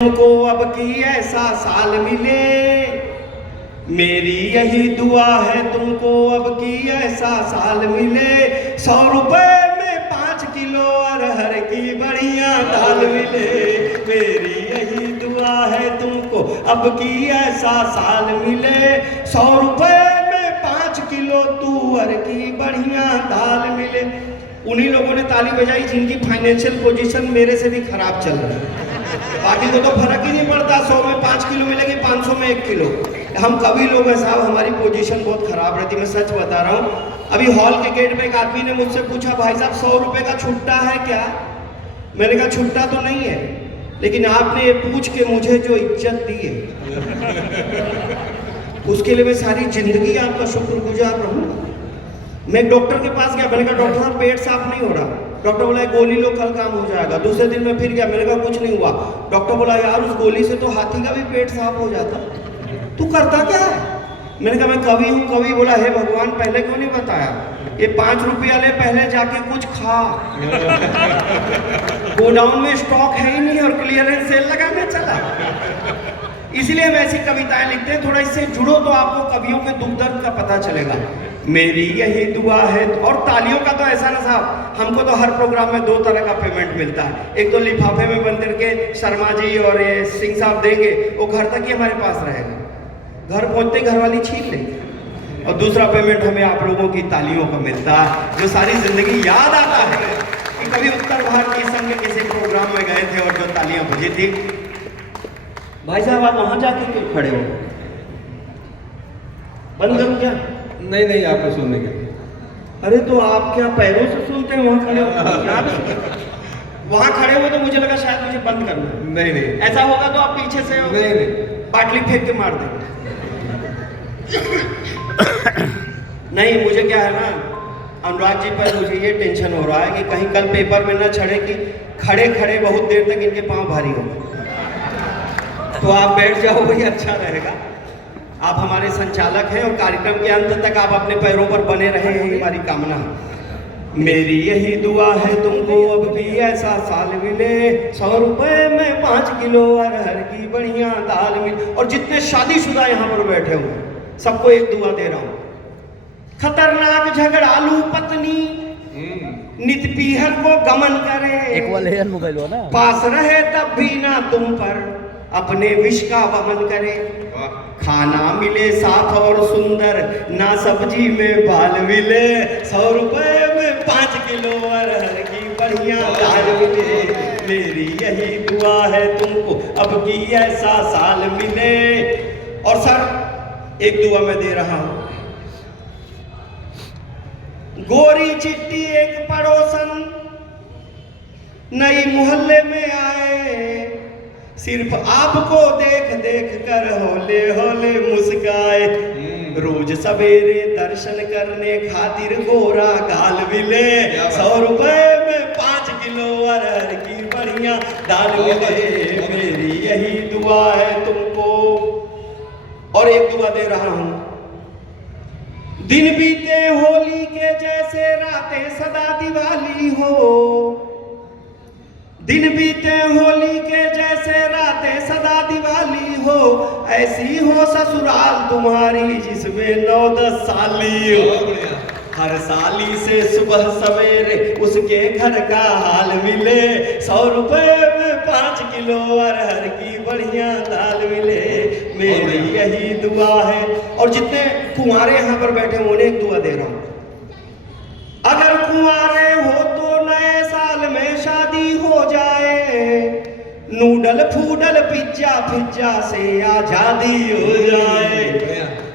तुमको अब की ऐसा साल मिले, मेरी यही दुआ है तुमको अब की ऐसा साल मिले। 100 रुपए में 5 किलो अरहर की बढ़िया दाल मिले। मेरी यही दुआ है तुमको अब की ऐसा साल मिले। 100 रुपए में 5 किलो तुअर की बढ़िया दाल मिले। उन्हीं लोगों ने ताली बजाई जिनकी फाइनेंशियल पोजीशन मेरे से भी खराब चल रही है। बाकी को तो फर्क ही नहीं पड़ता, 100 में 5 किलो मिलेगी, 500 में 1 किलो। हम कवि लोग हैं साहब, हमारी पोजीशन बहुत खराब रहती है, मैं सच बता रहा हूँ। अभी हॉल के गेट पे एक आदमी ने मुझसे पूछा, भाई साहब 100 रुपए का छुट्टा है क्या? मैंने कहा छुट्टा तो नहीं है, लेकिन आपने ये पूछ के मुझे जो इज्जत दी है उसके लिए मैं सारी जिंदगी आपका शुक्रगुजार रहूंगा। मैं एक डॉक्टर के पास गया, मैंने कहा डॉक्टर साहब पेट साफ नहीं हो रहा। डॉक्टर बोला गोली लो कल काम हो जाएगा। दूसरे दिन मैं फिर गया, मैंने कहा कुछ नहीं हुआ। डॉक्टर बोला यार उस गोली से तो हाथी का भी पेट साफ हो जाता, तू करता क्या है? मैंने कहा मैं कवि हूँ। कवि बोला हे भगवान पहले क्यों नहीं बताया? ये 5 रुपया ले, पहले जाके कुछ खा। गोडाउन में स्टॉक है ही नहीं और क्लियरेंस सेल लगाने चला। इसलिए हम ऐसी कविताएं लिखते हैं, थोड़ा इससे जुड़ो तो आपको कवियों के दुख दर्द का पता चलेगा। मेरी यही दुआ है। और तालियों का तो ऐसा ना साहब, हमको तो हर प्रोग्राम में 2 तरह का पेमेंट मिलता है। एक तो लिफाफे में बंद करके शर्मा जी और ये सिंह साहब देंगे, वो घर तक ही हमारे पास रहेगा, घर पहुंचते ही घरवाली छीन लेंगे। और दूसरा पेमेंट हमें आप लोगों की तालियों का मिलता है, जो सारी जिंदगी याद आता है कि कभी उत्तर भारतीय संघ के किसी प्रोग्राम में गए थे और जो तालियां बजी थी। भाई साहब आप वहां जाके क्यों खड़े हो? बंद करूं क्या? नहीं नहीं, आपको सुनने के लिए। अरे तो आप क्या पैरों से सुनते हैं? वहां खड़े हो, वहां खड़े हुए तो मुझे लगा शायद मुझे बंद करना। नहीं नहीं, ऐसा होगा तो आप पीछे से नहीं नहीं, बाटली फेंक के मार देंगे। नहीं, मुझे क्या है ना अनुराग जी पर मुझे ये टेंशन हो रहा है कि कहीं कल पेपर में ना छड़े कि खड़े खड़े बहुत देर तक इनके पांव भारी हो। तो आप बैठ जाओ, वही अच्छा रहेगा। आप हमारे संचालक हैं और कार्यक्रम के अंत तक आप अपने पैरों पर बने रहे हैं, हमारी कामना। मेरी यही दुआ है तुमको अब भी ऐसा साल मिले। 100 रुपए में 5 किलो अरहर की बढ़िया दाल मिले। और जितने शादीशुदा यहाँ पर बैठे हुए सबको एक दुआ दे रहा हूँ। खतरनाक झगड़ालू पत्नी नित पीहर को गमन करे, एक वाले मोबाइल हो ना, पास रहे तब भी ना तुम पर अपने विष का वमन करे। खाना मिले साफ और सुंदर, ना सब्जी में बाल मिले। 100 रुपए में 5 किलो अरहर की बढ़िया दाल मिले। मेरी यही दुआ है तुमको अब की ऐसा साल मिले। और सर एक दुआ मैं दे रहा हूं। गोरी चिट्टी एक पड़ोसन नई मोहल्ले में आए, सिर्फ आपको देख देख कर होले होले मुस्काए। रोज सवेरे दर्शन करने खातिर गोरा गाल मिले। 100 रुपए में 5 किलो अरहर की बढ़िया दाल मिले। मेरी यही दुआ है तुमको। और एक दुआ दे रहा हूं। दिन बीते होली के जैसे रातें सदा दिवाली हो। दिन बीते होली के जैसे रातें सदा दिवाली हो। ऐसी हो ससुराल तुम्हारी जिसमें 9-10 साली हो। हर साली से सुबह सवेरे उसके घर का हाल मिले। 100 रुपए में 5 किलो अरहर की बढ़िया दाल मिले। मेरी यही दुआ है। और जितने कुंवारे यहाँ पर बैठे उन्हें एक दुआ दे रहा हूं। अगर कुंवारे हो तो नए साल में शादी हो जाए। नूडल फूडल पिज्जा फिज्जा से आजादी हो जाए।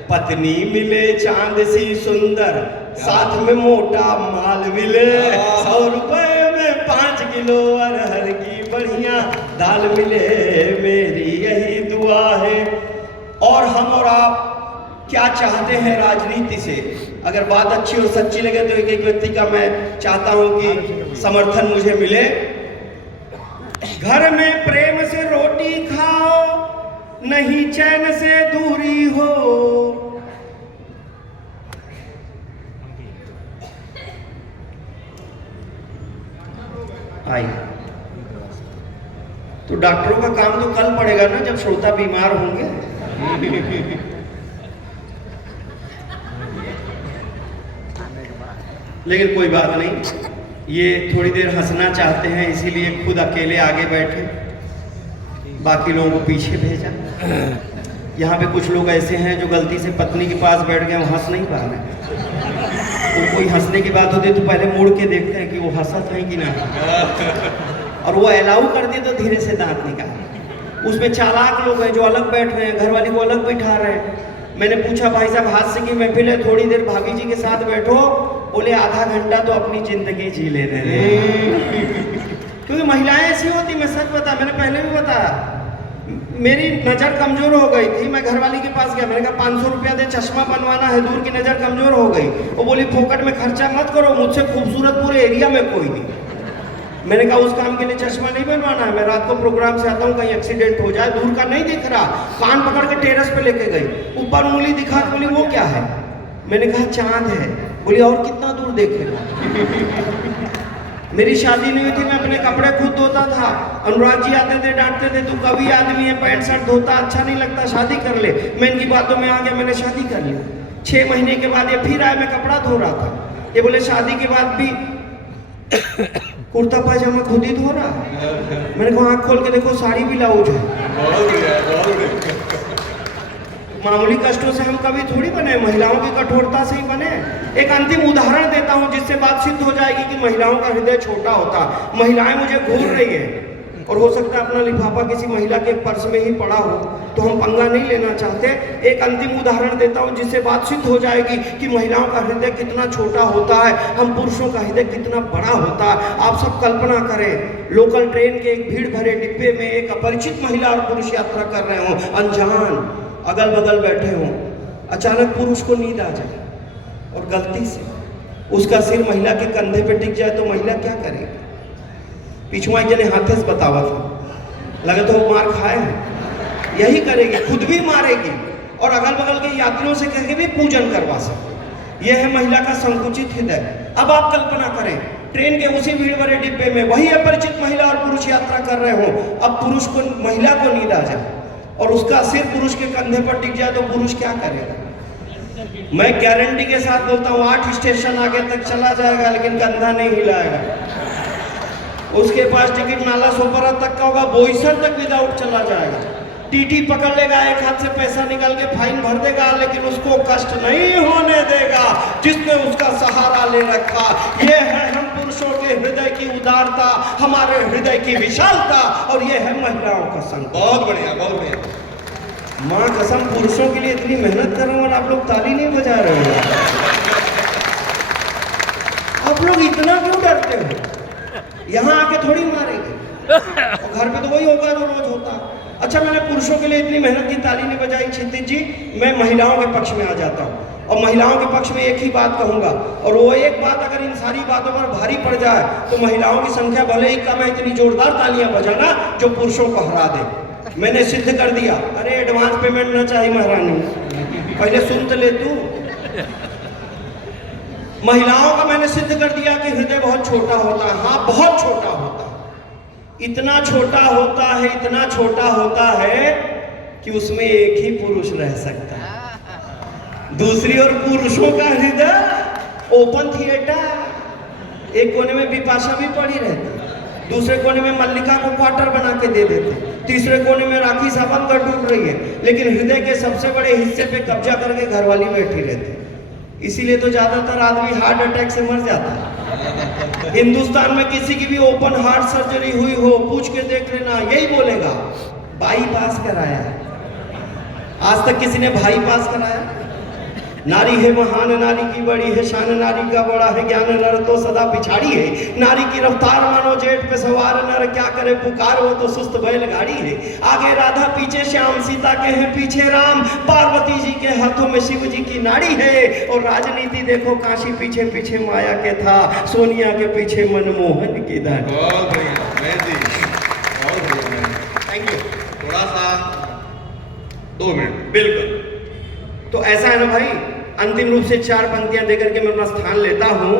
पत्नी मिले चांद सी सुंदर, साथ में मोटा माल मिले। 100 रुपए में 5 किलो अरहर की बढ़िया दाल मिले। मेरी यही दुआ है। और हम और आप क्या चाहते हैं राजनीति से? अगर बात अच्छी और सच्ची लगे तो एक व्यक्ति का मैं चाहता हूं कि समर्थन मुझे मिले। घर में प्रेम से रोटी खाओ, नहीं चैन से दूरी हो। आई तो डॉक्टरों का काम तो कल पड़ेगा ना, जब श्रोता बीमार होंगे। लेकिन कोई बात नहीं, ये थोड़ी देर हंसना चाहते हैं, इसीलिए खुद अकेले आगे बैठे, बाकी लोगों को पीछे भेजा। यहाँ पे कुछ लोग ऐसे हैं जो गलती से पत्नी के पास बैठ गए, वो हंस नहीं पा रहे। तो कोई हंसने की बात होती है तो पहले मुड़ के देखते हैं कि वो हंसत है कि ना, और वो अलाउ कर दिए तो धीरे से दांत निकाल। उसमें चालाक लोग हैं जो अलग बैठ रहे हैं, घर वाली को अलग बिठा रहे हैं। मैंने पूछा, भाई साहब हास्य की महफिल है, थोड़ी देर भाभी जी के साथ बैठो। बोले आधा घंटा तो अपनी जिंदगी जी लेने दे। क्योंकि महिलाएं ऐसी होती, मैं सच बता, मैंने पहले भी बताया, मेरी नज़र कमज़ोर हो गई थी। मैं घरवाली के पास गया, मैंने कहा 500 रुपया दे, चश्मा बनवाना है, दूर की नज़र कमज़ोर हो गई। वो बोली फोकट में खर्चा मत करो, मुझसे खूबसूरत पूरे एरिया में कोई नहीं। मैंने कहा उस काम के लिए चश्मा नहीं बनवाना है, मैं रात को प्रोग्राम से आता हूँ, कहीं एक्सीडेंट हो जाए, दूर का नहीं दिख रहा। कान पकड़ के टेरेस पे लेके गई, ऊपर उंगली दिखा, बोली वो क्या है? मैंने कहा चांद है। बोली और कितना दूर देखेगा? मेरी शादी नहीं हुई थी, मैं अपने कपड़े खुद धोता था। अनुराग जी आते थे, डांटते थे, तू कभी आदमी है, पैंट शर्ट धोता अच्छा नहीं लगता, शादी कर ले। मैं इनकी बातों में आ गया, मैंने शादी कर ली। 6 महीने के बाद ये फिर आए, मैं कपड़ा धो रहा था। ये बोले शादी के बाद भी कुर्ता पायजामा खुद ही धो रहा। मैंने कहा आँख खोल के देखो, साड़ी ब्लाउज है। मामूली कष्टों से हम कभी थोड़ी बने, महिलाओं की कठोरता से ही बने। एक अंतिम उदाहरण देता हूं जिससे बात सिद्ध हो जाएगी कि महिलाओं का हृदय छोटा होता। महिलाएं मुझे घूर रही है, और हो सकता है अपना लिफाफा किसी महिला के पर्स में ही पड़ा हो, तो हम पंगा नहीं लेना चाहते। एक अंतिम उदाहरण देता हूं जिससे बात सिद्ध हो जाएगी कि महिलाओं का हृदय कितना छोटा होता है, हम पुरुषों का हृदय कितना बड़ा होता है। आप सब कल्पना करें, लोकल ट्रेन के एक भीड़ भरे डिब्बे में एक अपरिचित महिला और पुरुष यात्रा कर रहे हो, अनजान, अगल बगल बैठे हों। अचानक पुरुष को नींद आ जाए और गलती से उसका सिर महिला के कंधे पे टिक जाए तो महिला क्या करेगी? पिछुआ एक जने हाथे से बतावा था, लगा तो वो मार खाए हैं, यही करेगी, खुद भी मारेगी और अगल बगल के यात्रियों से कह के भी पूजन करवा सकती। यह है महिला का संकुचित हृदय। अब आप कल्पना करें, ट्रेन के उसी भीड़ भरे डिब्बे में वही अपरिचित महिला और पुरुष यात्रा कर रहे हो। अब पुरुष को, महिला को नींद आ जाए और उसका सिर पुरुष के कंधे पर टिक जाए तो पुरुष क्या करेगा? मैं गारंटी के साथ बोलता हूँ 8 स्टेशन आगे तक चला जाएगा, लेकिन कंधा नहीं हिलाएगा। उसके पास टिकट नाला सोपारा तक का होगा, बोईसर तक विदाउट चला जाएगा। टीटी पकड़ लेगा, एक हाथ से पैसा निकाल के फाइन भर देगा, लेकिन उसको कष्ट नहीं होने देगा जिसने उसका सहारा ले रखा। ये है हम पुरुषों के हृदय की उदारता, हमारे हृदय की विशालता, और ये है महिलाओं का संग। बहुत बढ़िया, बहुत बढ़िया। माँ कसम, पुरुषों के लिए इतनी मेहनत कर रहा हूँ और आप लोग ताली नहीं बजा रहे हो। आप लोग इतना क्यों डरते हो? यहाँ आके थोड़ी मारेंगे, और घर पे तो वही होगा जो रोज होता। अच्छा, मैंने पुरुषों के लिए इतनी मेहनत की, ताली नहीं बजाई क्षितिज जी, मैं महिलाओं के पक्ष में आ जाता हूँ और महिलाओं के पक्ष में एक ही बात कहूंगा, और वो एक बात अगर इन सारी बातों पर भारी पड़ जाए तो महिलाओं की संख्या भले ही कम है, इतनी जोरदार तालियां बजाना जो पुरुषों को हरा दे। मैंने सिद्ध कर दिया। अरे एडवांस पेमेंट ना चाहिए महारानी, पहले सुन तो ले तू। महिलाओं का मैंने सिद्ध कर दिया कि हृदय बहुत छोटा होता है। हाँ, बहुत छोटा होता है, इतना छोटा होता है, इतना छोटा होता है कि उसमें एक ही पुरुष रह सकता है। दूसरी ओर पुरुषों का हृदय ओपन थिएटर, एक कोने में बिपाशा भी पड़ी रहती, दूसरे कोने में मल्लिका को क्वार्टर बना के दे देते, तीसरे कोने में राखी सावंत कर डूब रही है, लेकिन हृदय के सबसे बड़े हिस्से पे कब्जा करके घरवाली बैठी रहती। इसीलिए तो ज्यादातर आदमी हार्ट अटैक से मर जाता है। हिंदुस्तान में किसी की भी ओपन हार्ट सर्जरी हुई हो, पूछ के देख लेना, यही बोलेगा बाईपास कराया। आज तक किसी ने बाईपास कराया? नारी है महान, नारी की बड़ी है शान, नारी का बड़ा है ज्ञान, नर तो सदा पिछाड़ी है। नारी की रफ्तार मानो जेठ पे सवार, नर क्या करे पुकार, वो तो सुस्त बैलगाड़ी है। आगे राधा, पीछे श्याम, सीता के हैं पीछे राम, पार्वती जी के हाथों में शिव जी की नाड़ी है। और राजनीति देखो, काशी पीछे पीछे माया के था, सोनिया के पीछे मनमोहन की दाढ़ी। बहुत बढ़िया, मैं जी, बहुत बढ़िया, थैंक यू। थोड़ा सा 2 मिनट। बिल्कुल, तो ऐसा है ना भाई, अंतिम रूप से 4 पंक्तियां देकर के मैं अपना स्थान लेता हूं।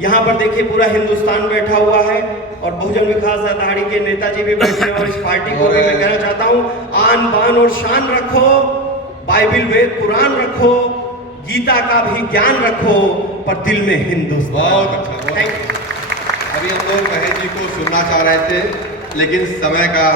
यहाँ पर देखिए पूरा हिंदुस्तान बैठा हुआ है और बहुजन विकास अघाड़ी के नेताजी भी बैठे हैं और इस पार्टी को भी मैं कहना चाहता हूँ, आन बान और शान रखो, बाइबिल वेद कुरान रखो, गीता का भी ज्ञान रखो, पर दिल में हिंदुस्तान। बहुत अच्छा, बहुत थैंक यू। अच्छा। अभी हम लोग महेश जी को सुनना चाह रहे थे, लेकिन समय का